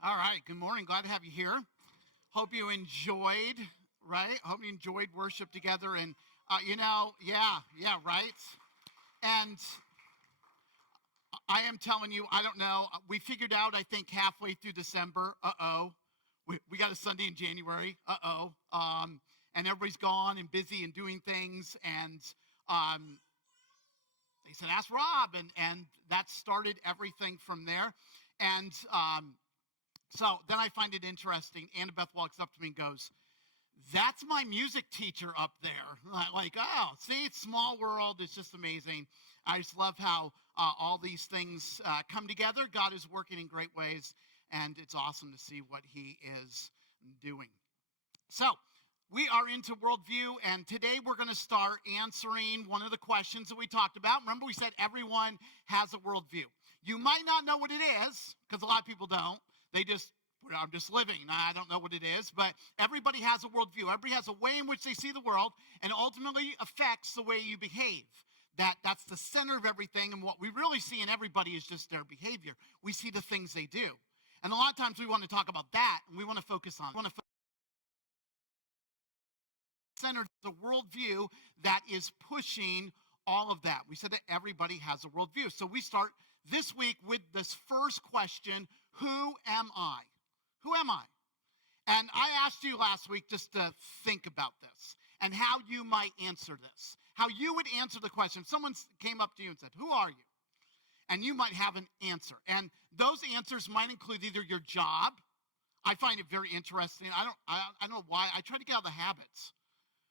All right, good morning. Glad to have you here. Hope you enjoyed, right? Hope you enjoyed worship together. And, yeah, right? And I am telling you, I don't know. We figured out, I think, halfway through December, we got a Sunday in January, and everybody's gone and busy and doing things. And they said, ask Rob. And that started everything from there. And, So then I find it interesting. Annabeth walks up to me and goes, that's my music teacher up there. Like, oh, see, it's small world. It's just amazing. I just love how all these things come together. God is working in great ways, and it's awesome to see what he is doing. So we are into Worldview, and today we're going to start answering one of the questions that we talked about. Remember, we said everyone has a worldview. You might not know what it is, because a lot of people don't. I'm just living. I don't know what it is, but everybody has a worldview. Everybody has a way in which they see the world, and ultimately affects the way you behave. That's the center of everything, and what we really see in everybody is just their behavior. We see the things they do. And a lot of times we want to talk about that, and we want to focus on center the worldview that is pushing all of that. We said that everybody has a worldview. So we start this week with this first question: who am I? Who am I? And I asked you last week just to think about this and how you might answer this. How you would answer the question. Someone came up to you and said, who are you? And you might have an answer. And those answers might include either your job. I find it very interesting. I don't know why. I try to get out of the habits.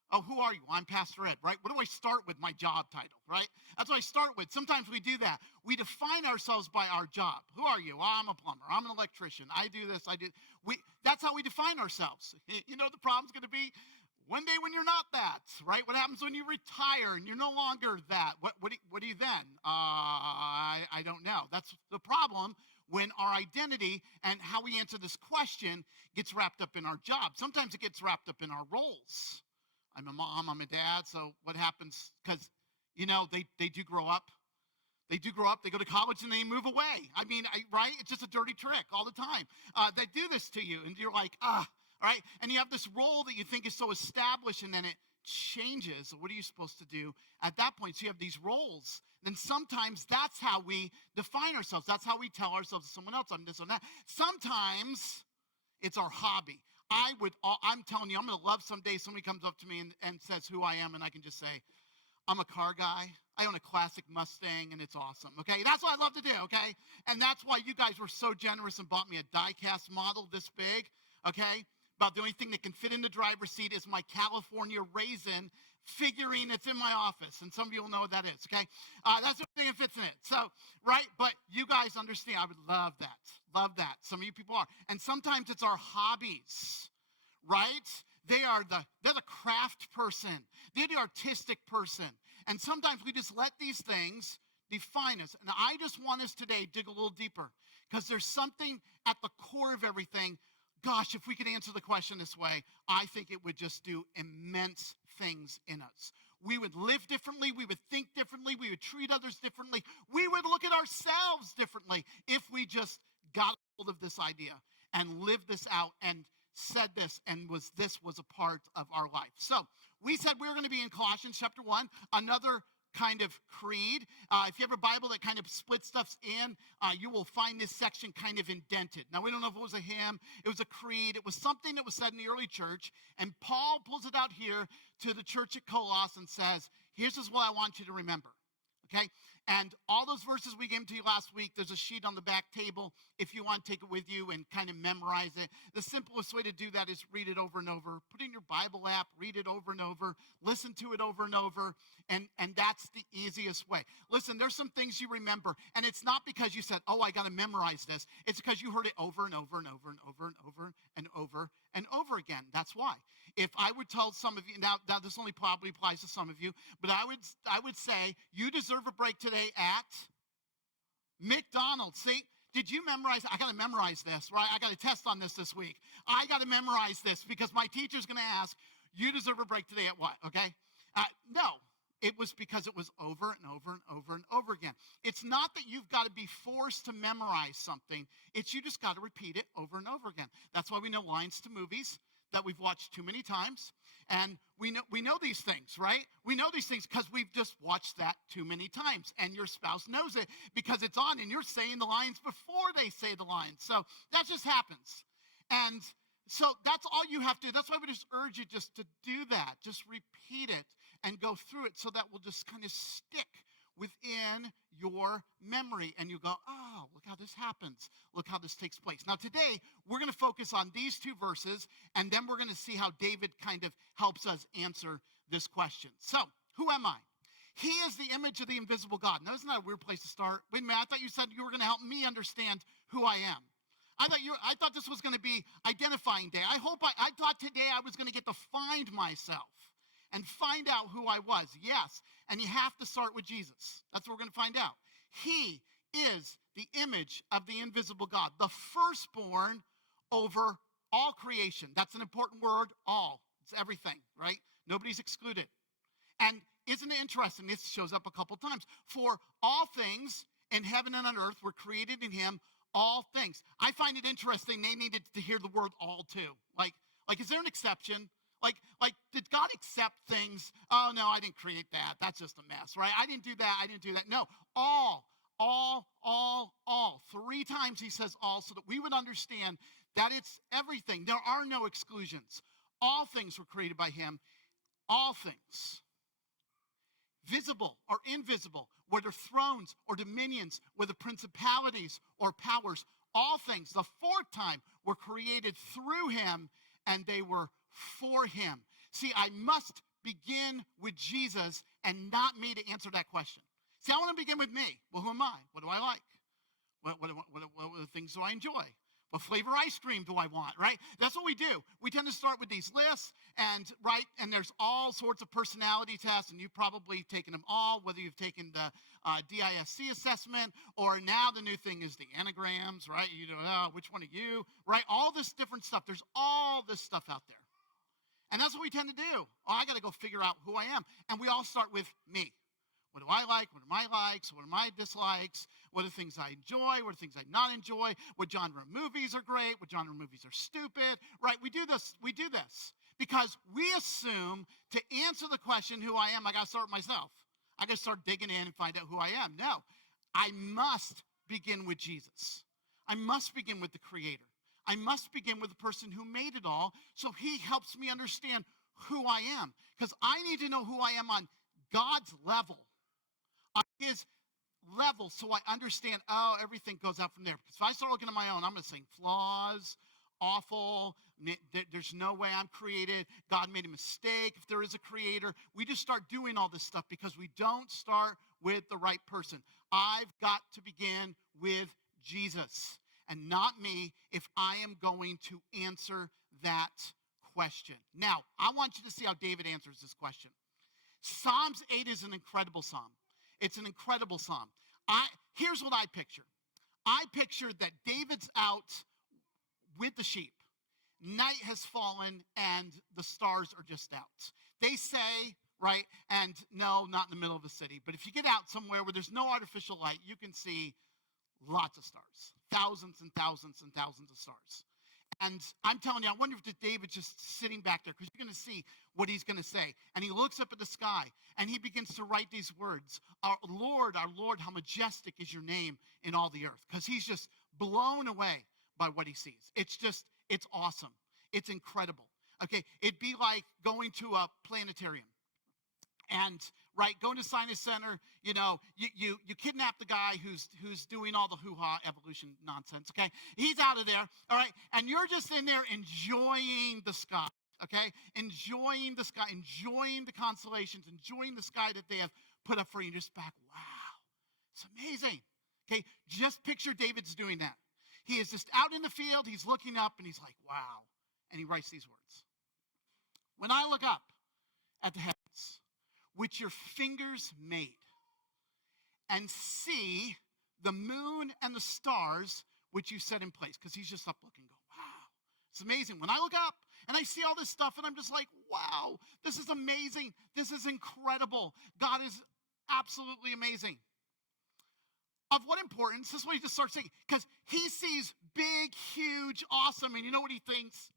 Oh, who are you? Well, I'm Pastor Ed, right? What do I start with? My job title, right? That's what I start with. Sometimes we do that. We define ourselves by our job. Who are you? Well, I'm a plumber. I'm an electrician. I do this. That's how we define ourselves. You know, the problem's going to be one day when you're not that, right? What happens when you retire and you're no longer that? What do you then? I don't know. That's the problem when our identity and how we answer this question gets wrapped up in our job. Sometimes it gets wrapped up in our roles. I'm a mom, I'm a dad, so what happens, because, they do grow up. They do grow up, they go to college, and they move away. Right? It's just a dirty trick all the time. They do this to you, and you're like, right? And you have this role that you think is so established, and then it changes. What are you supposed to do at that point? So you have these roles. Then sometimes that's how we define ourselves. That's how we tell ourselves to someone else, I'm this or that. Sometimes it's our hobby. I'm telling you, I'm going to love someday somebody comes up to me and says who I am, and I can just say, I'm a car guy. I own a classic Mustang, and it's awesome, okay? That's what I love to do, okay? And that's why you guys were so generous and bought me a die-cast model this big, okay? About the only thing that can fit in the driver's seat is my California raisin figurine that's in my office. And some of you will know what that is, okay? That's the only thing that fits in it. So, right? But you guys understand. I would love that. Love that. Some of you people are. And sometimes it's our hobbies, right? They're the craft person. They're the artistic person. And sometimes we just let these things define us. And I just want us today to dig a little deeper, because there's something at the core of everything. Gosh, if we could answer the question this way, I think it would just do immense things in us. We would live differently. We would think differently. We would treat others differently. We would look at ourselves differently if we just got hold of this idea and lived this out and said this and this was a part of our life. So we said we were going to be in Colossians chapter 1, another kind of creed. If you have a Bible that kind of splits stuff in, you will find this section kind of indented. Now, we don't know if it was a hymn, it was a creed, it was something that was said in the early church, and Paul pulls it out here to the church at Colossus and says, here's what I want you to remember, okay? And all those verses we gave to you last week, there's a sheet on the back table if you want to take it with you and kind of memorize it. The simplest way to do that is read it over and over. Put it in your Bible app, read it over and over, listen to it over and over, and that's the easiest way. Listen, there's some things you remember, and it's not because you said, oh, I got to memorize this. It's because you heard it over and over and over and over and over and over and over again. That's why. If I would tell some of you, now this only probably applies to some of you, but I would say you deserve a break today at McDonald's. See, did you memorize? I got to memorize this, right? I got a test on this week. I got to memorize this because my teacher's going to ask, you deserve a break today at what, okay? No. It was because it was over and over and over and over again. It's not that you've got to be forced to memorize something. It's you just got to repeat it over and over again. That's why we know lines to movies that we've watched too many times. And we know these things, right? We know these things because we've just watched that too many times. And your spouse knows it because it's on and you're saying the lines before they say the lines. So that just happens. And so that's all you have to do. That's why we just urge you just to do that. Just repeat it and go through it so that will just kind of stick within your memory. And you go, oh, look how this happens. Look how this takes place. Now today, we're going to focus on these two verses, and then we're going to see how David kind of helps us answer this question. So, who am I? He is the image of the invisible God. Now, isn't that a weird place to start? Wait a minute, I thought you said you were going to help me understand who I am. I thought this was going to be identifying day. I thought today I was going to get to find myself and find out who I was. Yes, and you have to start with Jesus. That's what we're going to find out. He is the image of the invisible God, the firstborn over all creation. That's an important word, all. It's everything, right? Nobody's excluded. And isn't it interesting? This shows up a couple times. For all things in heaven and on earth were created in him, all things. I find it interesting they needed to hear the word all too. Like, is there an exception? Like, did God accept things? Oh, no, I didn't create that. That's just a mess, right? I didn't do that. No, all. 3 times he says all so that we would understand that it's everything. There are no exclusions. All things were created by him. All things. Visible or invisible, whether thrones or dominions, whether principalities or powers, all things, the 4th time, were created through him, and they were for him. See, I must begin with Jesus and not me to answer that question. See, I want to begin with me. Well, who am I? What do I like? What things do I enjoy? What flavor ice cream do I want, right? That's what we do. We tend to start with these lists, and there's all sorts of personality tests, and you've probably taken them all, whether you've taken the DISC assessment, or now the new thing is the anagrams, right? You know, which one are you, right? All this different stuff. There's all this stuff out there. And that's what we tend to do. Oh, I got to go figure out who I am. And we all start with me. What do I like? What are my likes? What are my dislikes? What are things I enjoy? What are things I not enjoy? What genre of movies are great? What genre of movies are stupid? Right? We do this because we assume to answer the question who I am, I got to start with myself. I got to start digging in and find out who I am. No, I must begin with Jesus. I must begin with the Creator. I must begin with the person who made it all, so he helps me understand who I am. Because I need to know who I am on God's level, on his level, so I understand, oh, everything goes out from there. Because if I start looking at my own, I'm going to say flaws, awful, there's no way I'm created, God made a mistake, if there is a creator. We just start doing all this stuff because we don't start with the right person. I've got to begin with Jesus and not me if I am going to answer that question. Now, I want you to see how David answers this question. Psalms 8 is an incredible psalm. It's an incredible psalm. Here's what I picture. I picture that David's out with the sheep. Night has fallen and the stars are just out. They say, right, and no, not in the middle of the city, but if you get out somewhere where there's no artificial light, you can see lots of stars, thousands and thousands and thousands of stars. And I'm telling you, I wonder if David's just sitting back there, because you're going to see what he's going to say. And he looks up at the sky, and he begins to write these words. Our Lord, how majestic is your name in all the earth. Because he's just blown away by what he sees. It's awesome. It's incredible. Okay, it'd be like going to a planetarium. And right, going to Science Center, you know, you kidnap the guy who's doing all the hoo-ha evolution nonsense, okay? He's out of there, all right? And you're just in there enjoying the sky, okay? Enjoying the sky, enjoying the constellations, enjoying the sky that they have put up for you. Just back, wow, it's amazing, okay? Just picture David's doing that. He is just out in the field, he's looking up, and he's like, wow. And he writes these words. When I look up at the heavens, which your fingers made, and see the moon and the stars which you set in place. Because he's just up looking, go, wow. It's amazing. When I look up And I see all this stuff, and I'm just like, wow, this is amazing. This is incredible. God is absolutely amazing. Of what importance? This is what he just starts saying. Because he sees big, huge, awesome, and you know what he thinks?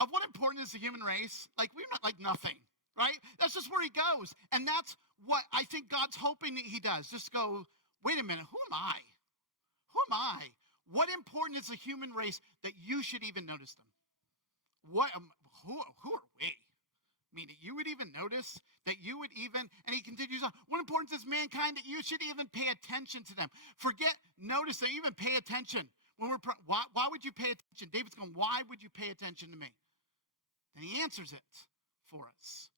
Of what importance is the human race? Like, we're not like nothing, right? That's just where he goes. And that's what I think God's hoping that he does. Just go, wait a minute, who am I? Who am I? What important is the human race that you should even notice them? Who are we? I mean, that you would even notice, that you would even, and he continues on, what importance is mankind that you should even pay attention to them? Notice that even pay attention. Why would you pay attention? David's going, why would you pay attention to me? And he answers it for us.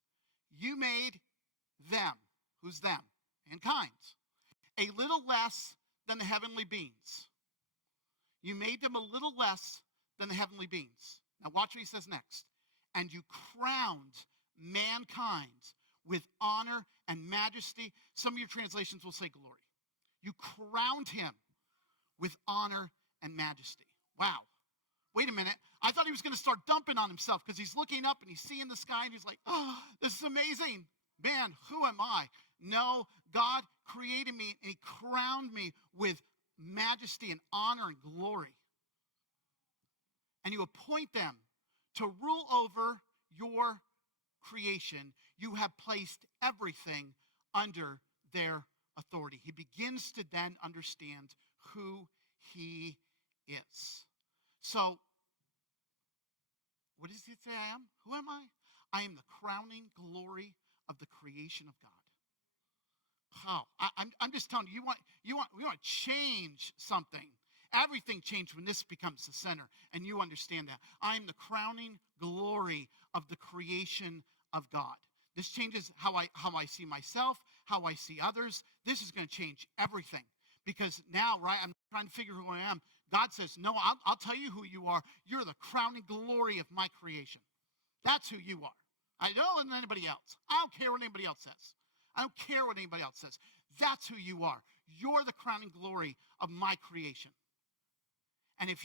You made them, who's them? Mankind, a little less than the heavenly beings. You made them a little less than the heavenly beings. Now watch what he says next. And you crowned mankind with honor and majesty. Some of your translations will say glory. You crowned him with honor and majesty. Wow. Wait a minute. I thought he was going to start dumping on himself because he's looking up and he's seeing the sky and he's like, oh, this is amazing. Man, who am I? No, God created me and he crowned me with majesty and honor and glory. And you appoint them to rule over your creation. You have placed everything under their authority. He begins to then understand who he is. So, what does he say I am? Who am I? I am the crowning glory of the creation of God. Wow. I'm just telling you, we want to change something. Everything changed when this becomes the center, and you understand that. I am the crowning glory of the creation of God. This changes how I see myself, how I see others. This is going to change everything. Because now, right, I'm trying to figure who I am. God says, no, I'll tell you who you are. You're the crowning glory of my creation. That's who you are. I don't know anybody else. I don't care what anybody else says. I don't care what anybody else says. That's who you are. You're the crowning glory of my creation. And if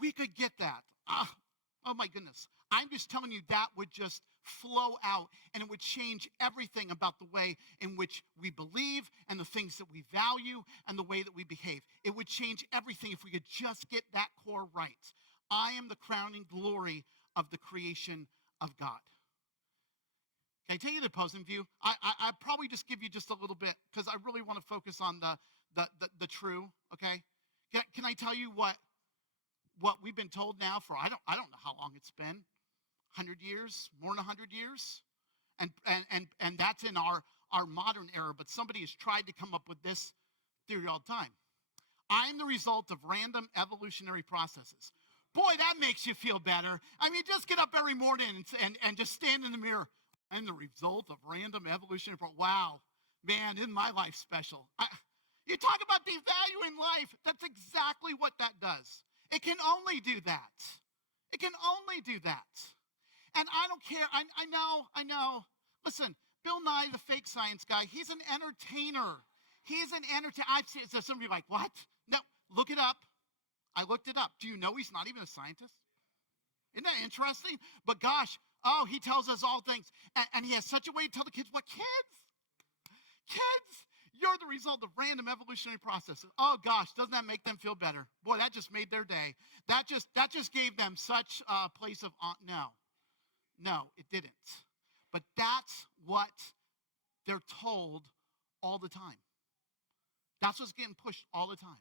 we could get that, oh my goodness, I'm just telling you that would just flow out and it would change everything about the way in which we believe and the things that we value and the way that we behave. It would change everything if we could just get that core right. I am the crowning glory of the creation of God. Can I take you to the opposing view? I probably just give you just a little bit because I really want to focus on the true, okay? Can I tell you what we've been told now for, I don't know how long it's been, 100 years, more than 100 years? And that's in our modern era, but somebody has tried to come up with this theory all the time. I'm the result of random evolutionary processes. Boy, that makes you feel better. I mean, just get up every morning and just stand in the mirror. I'm the result of random evolutionary processes. Wow, man, isn't my life special? You talk about devaluing life. That's exactly what that does. It can only do that. It can only do that. And I don't care. I know. Listen, Bill Nye, the fake science guy, he's an entertainer. He's an entertainer. I've seen, so some of you are like, what? No, look it up. I looked it up. Do you know he's not even a scientist? Isn't that interesting? But gosh, he tells us all things. And he has such a way to tell the kids, what, kids, you're the result of random evolutionary processes. Oh gosh, doesn't that make them feel better? Boy, that just made their day. That just gave them such a place of, no, it didn't. But that's what they're told all the time. That's what's getting pushed all the time.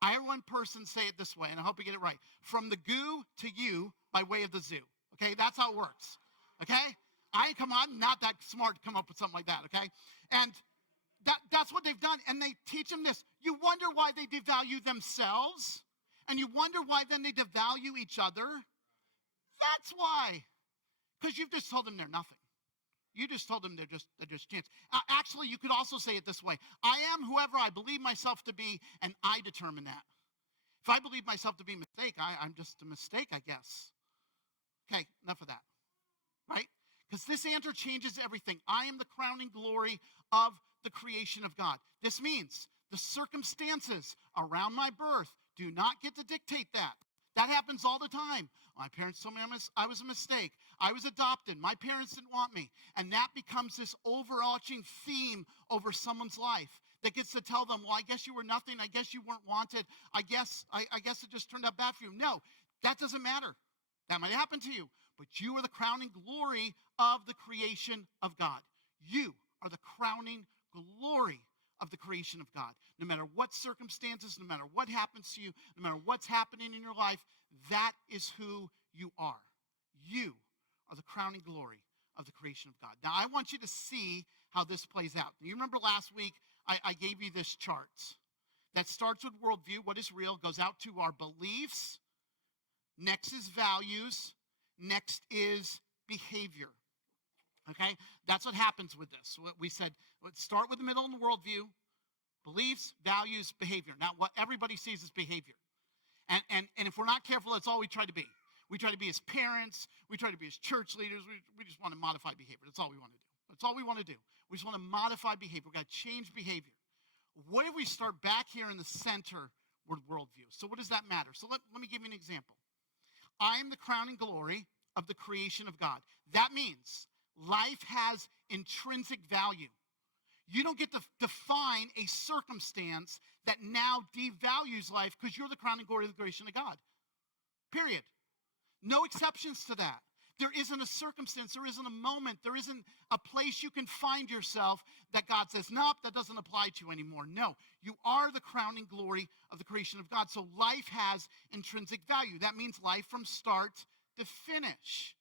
I heard one person say it this way, and I hope you get it right. From the goo to you by way of the zoo. Okay, that's how it works. Okay? I'm not that smart to come up with something like that, okay? And that's what they've done, and they teach them this. You wonder why they devalue themselves, and you wonder why then they devalue each other. That's why. Because you've just told them they're nothing. You just told them they're just chance. Actually, you could also say it this way. I am whoever I believe myself to be, and I determine that. If I believe myself to be a mistake, I'm just a mistake, I guess. Okay, enough of that. Right? Because this answer changes everything. I am the crowning glory of the creation of God. This means the circumstances around my birth do not get to dictate that. That happens all the time. My parents told me I was a mistake. I was adopted. My parents didn't want me. And that becomes this overarching theme over someone's life that gets to tell them, well, I guess you were nothing. I guess you weren't wanted. I guess it just turned out bad for you. No, that doesn't matter. That might happen to you. But you are the crowning glory of the creation of God. You are the crowning glory of the creation of God. No matter what circumstances, no matter what happens to you, no matter what's happening in your life, that is who you are. You are the crowning glory of the creation of God. Now, I want you to see how this plays out. You remember last week, I gave you this chart that starts with worldview, what is real, goes out to our beliefs, next is values, next is behavior. Okay? That's what happens with this. We said, let's start with the middle in the worldview, beliefs, values, behavior. Now, what everybody sees is behavior. And if we're not careful, that's all we try to be. We try to be as parents. We try to be as church leaders. We just want to modify behavior. That's all we want to do. That's all we want to do. We just want to modify behavior. We've got to change behavior. What if we start back here in the center with worldview? So what does that matter? So let me give you an example. I am the crowning glory of the creation of God. That means life has intrinsic value. You don't get to define a circumstance that now devalues life because you're the crowning glory of the creation of God. Period. No exceptions to that. There isn't a circumstance, there isn't a moment, there isn't a place you can find yourself that God says, nope, that doesn't apply to you anymore. No, you are the crowning glory of the creation of God. So life has intrinsic value. That means life from start to finish.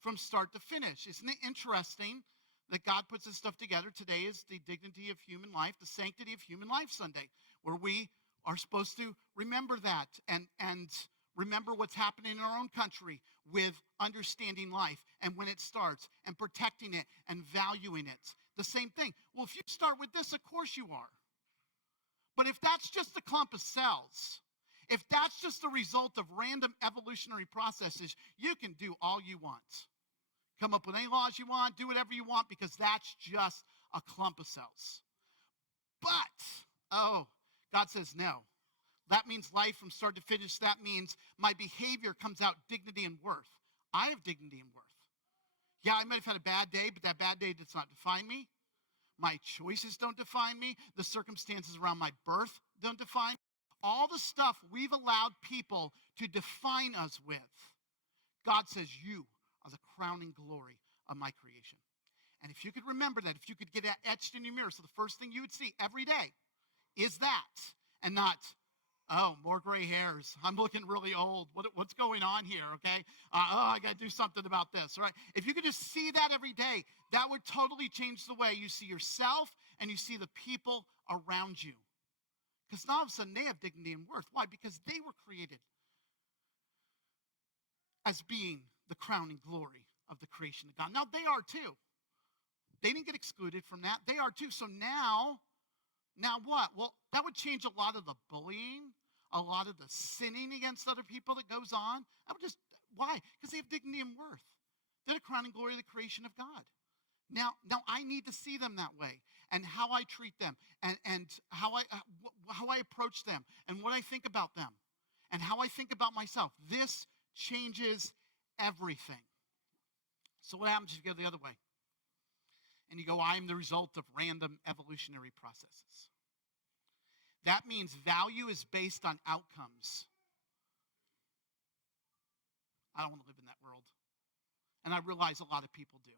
From start to finish. Isn't it interesting that God puts this stuff together? Today is the dignity of human life, the sanctity of human life Sunday, where we are supposed to remember that and remember what's happening in our own country with understanding life and when it starts and protecting it and valuing it. The same thing. Well, if you start with this, of course you are. But if that's just a clump of cells, if that's just the result of random evolutionary processes, you can do all you want. Come up with any laws you want, do whatever you want, because that's just a clump of cells. But, God says no. That means life from start to finish. That means my behavior comes out dignity and worth. I have dignity and worth. Yeah, I might have had a bad day, but that bad day does not define me. My choices don't define me. The circumstances around my birth don't define me. All the stuff we've allowed people to define us with, God says you are the crowning glory of my creation. And if you could remember that, if you could get that etched in your mirror, so the first thing you would see every day is that, and not, oh, more gray hairs. I'm looking really old. What's going on here, okay? I got to do something about this, right? If you could just see that every day, that would totally change the way you see yourself and you see the people around you. Because now all of a sudden they have dignity and worth. Why? Because they were created as being the crowning glory of the creation of God. Now they are too. They didn't get excluded from that. They are too. So now what? Well, that would change a lot of the bullying, a lot of the sinning against other people that goes on. Why? Because they have dignity and worth. They're the crowning glory of the creation of God. Now I need to see them that way, and how I treat them, and how I approach them, and what I think about them, and how I think about myself. This changes everything. So what happens if you go the other way? And you go, I am the result of random evolutionary processes. That means value is based on outcomes. I don't want to live in that world. And I realize a lot of people do.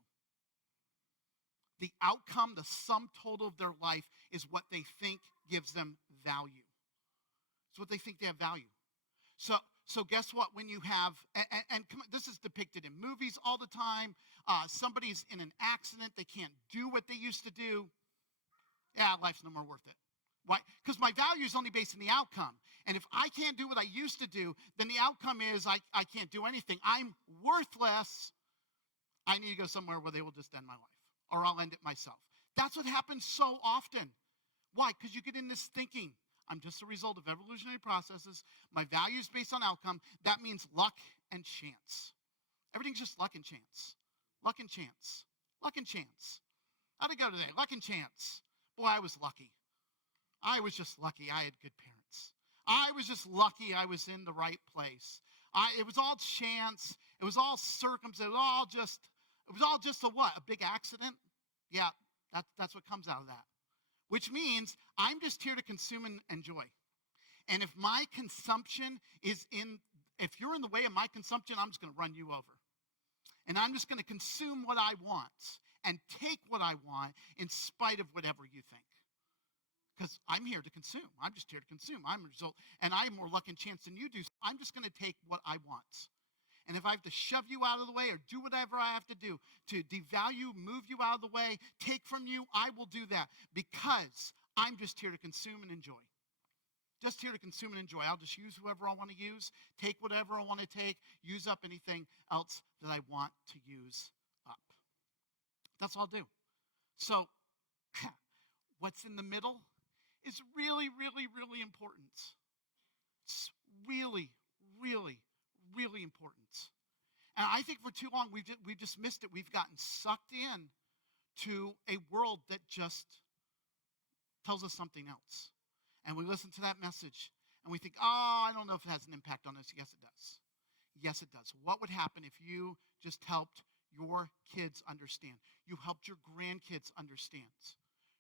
The outcome, the sum total of their life, is what they think gives them value. It's what they think they have value. So guess what? When you have, and come on, this is depicted in movies all the time. Somebody's in an accident. They can't do what they used to do. Yeah, life's no more worth it. Why? Because my value is only based on the outcome. And if I can't do what I used to do, then the outcome is I can't do anything. I'm worthless. I need to go somewhere where they will just end my life, or I'll end it myself. That's what happens so often. Why? Because you get in this thinking, I'm just a result of evolutionary processes. My value is based on outcome. That means luck and chance. Everything's just luck and chance. Luck and chance. Luck and chance. How'd it go today? Luck and chance. Boy, I was lucky. I was just lucky I had good parents. I was just lucky I was in the right place. It was all chance. It was all circumstance. It was all just a what? A big accident? Yeah, that's what comes out of that. Which means I'm just here to consume and enjoy. And if my consumption if you're in the way of my consumption, I'm just going to run you over. And I'm just going to consume what I want and take what I want in spite of whatever you think. Because I'm here to consume. I'm just here to consume. I'm a result, and I have more luck and chance than you do. So I'm just going to take what I want. And if I have to shove you out of the way or do whatever I have to do to devalue, move you out of the way, take from you, I will do that because I'm just here to consume and enjoy. Just here to consume and enjoy. I'll just use whoever I want to use, take whatever I want to take, use up anything else that I want to use up. That's all I'll do. So what's in the middle is really, really, really important. It's really, really, really important. And I think for too long we've just missed it. We've gotten sucked in to a world that just tells us something else. And we listen to that message and we think, oh, I don't know if it has an impact on us. Yes, it does. Yes, it does. What would happen if you just helped your kids understand? You helped your grandkids understand.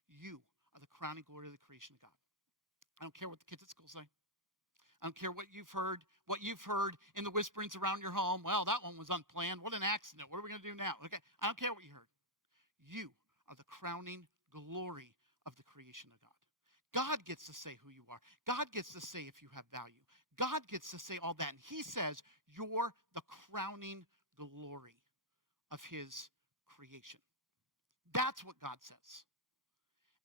You are the crowning glory of the creation of God. I don't care what the kids at school say. I don't care what you've heard in the whisperings around your home. Well, that one was unplanned. What an accident. What are we going to do now? Okay, I don't care what you heard. You are the crowning glory of the creation of God. God gets to say who you are. God gets to say if you have value. God gets to say all that. And he says you're the crowning glory of his creation. That's what God says.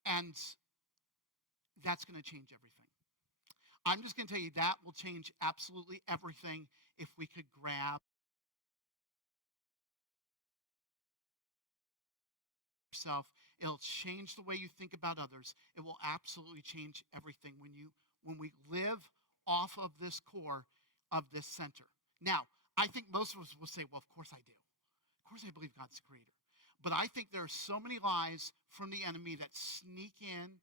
And that's going to change everything. I'm just going to tell you that will change absolutely everything if we could grab yourself. It'll change the way you think about others. It will absolutely change everything when we live off of this core of this center. Now, I think most of us will say, well, of course I do. Of course I believe God's the creator. But I think there are so many lies from the enemy that sneak in,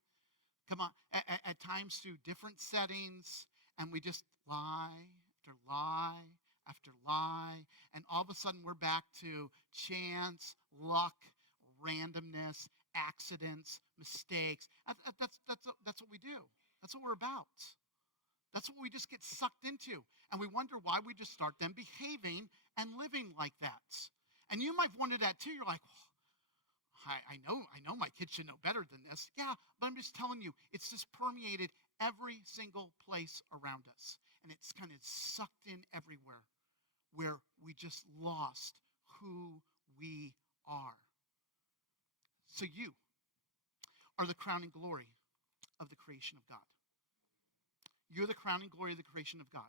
come on, at times through different settings, and we just lie after lie after lie, and all of a sudden we're back to chance, luck, randomness, accidents, mistakes. That's what we do. That's what we're about. That's what we just get sucked into. And we wonder why we just start then behaving and living like that. And you might wonder that too. You're like, I know my kids should know better than this. Yeah, but I'm just telling you, it's just permeated every single place around us. And it's kind of sucked in everywhere where we just lost who we are. So you are the crowning glory of the creation of God. You're the crowning glory of the creation of God.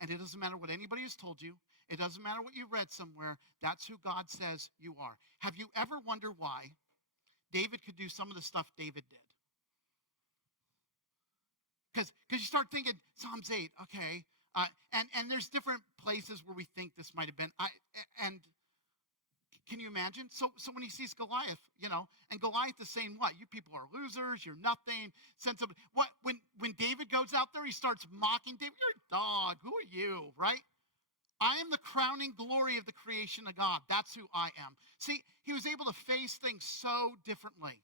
And it doesn't matter what anybody has told you. It doesn't matter what you read somewhere. That's who God says you are. Have you ever wondered why David could do some of the stuff David did? Because you start thinking, Psalms 8, okay. And there's different places where we think this might have been. And can you imagine? So when he sees Goliath, and Goliath is saying what? You people are losers, you're nothing. What? When David goes out there, he starts mocking David. You're a dog. Who are you, right? I am the crowning glory of the creation of God. That's who I am. See, he was able to face things so differently.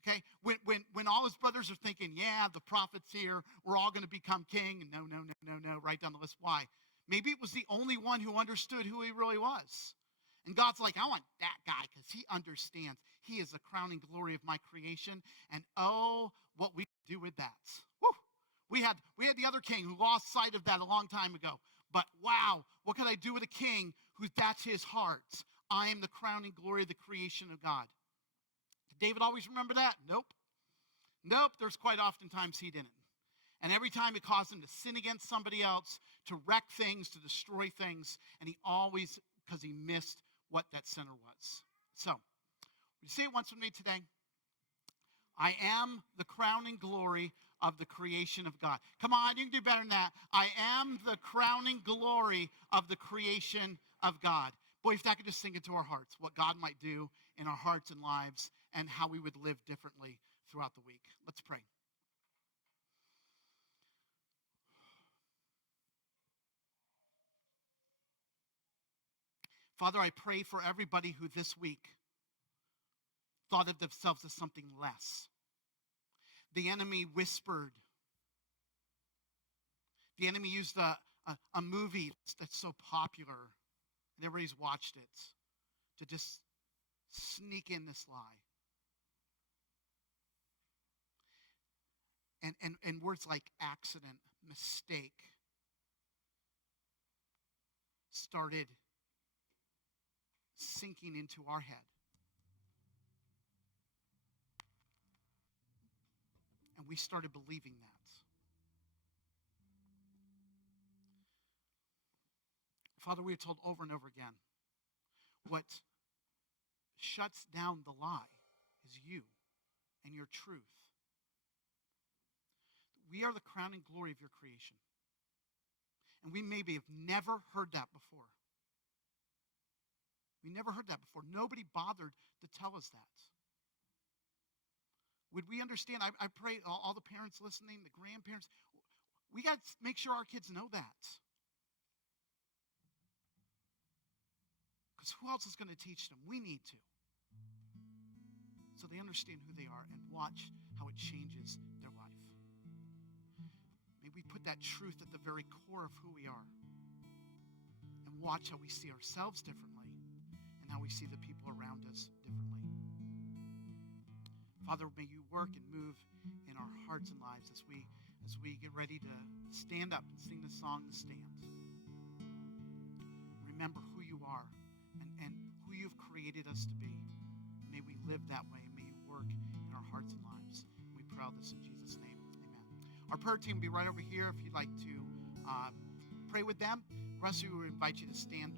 Okay? When all his brothers are thinking, yeah, the prophet's here, we're all going to become king. And no, right down the list. Why? Maybe it was the only one who understood who he really was. And God's like, I want that guy because he understands. He is the crowning glory of my creation. And oh, what we do with that. Woo! We had the other king who lost sight of that a long time ago. But wow, what can I do with a king who that's his heart? I am the crowning glory of the creation of God. Did David always remember that? Nope. There's quite oftentimes he didn't. And every time it caused him to sin against somebody else, to wreck things, to destroy things, and he always, because he missed what that center was. So, would you say it once with me today? I am the crowning glory of the creation of God. Come on, you can do better than that. I am the crowning glory of the creation of God. Boy, if that could just sink into our hearts, what God might do in our hearts and lives and how we would live differently throughout the week. Let's pray. Father, I pray for everybody who this week thought of themselves as something less. The enemy whispered. The enemy used a movie that's so popular, and everybody's watched it, to just sneak in this lie. And words like accident, mistake, started sinking into our head. And we started believing that. Father, we are told over and over again, what shuts down the lie is you and your truth. We are the crown and glory of your creation. And we maybe have never heard that before. We never heard that before. Nobody bothered to tell us that. Would we understand? I pray all the parents listening, the grandparents, we got to make sure our kids know that. Because who else is going to teach them? We need to. So they understand who they are and watch how it changes their life. May we put that truth at the very core of who we are. And watch how we see ourselves differently and how we see the people around us differently. Father, may you work and move in our hearts and lives as we get ready to stand up and sing the song, The Stand. Remember who you are and who you've created us to be. May we live that way. May you work in our hearts and lives. We pray all this in Jesus' name. Amen. Our prayer team will be right over here if you'd like to pray with them. Russ, we would invite you to stand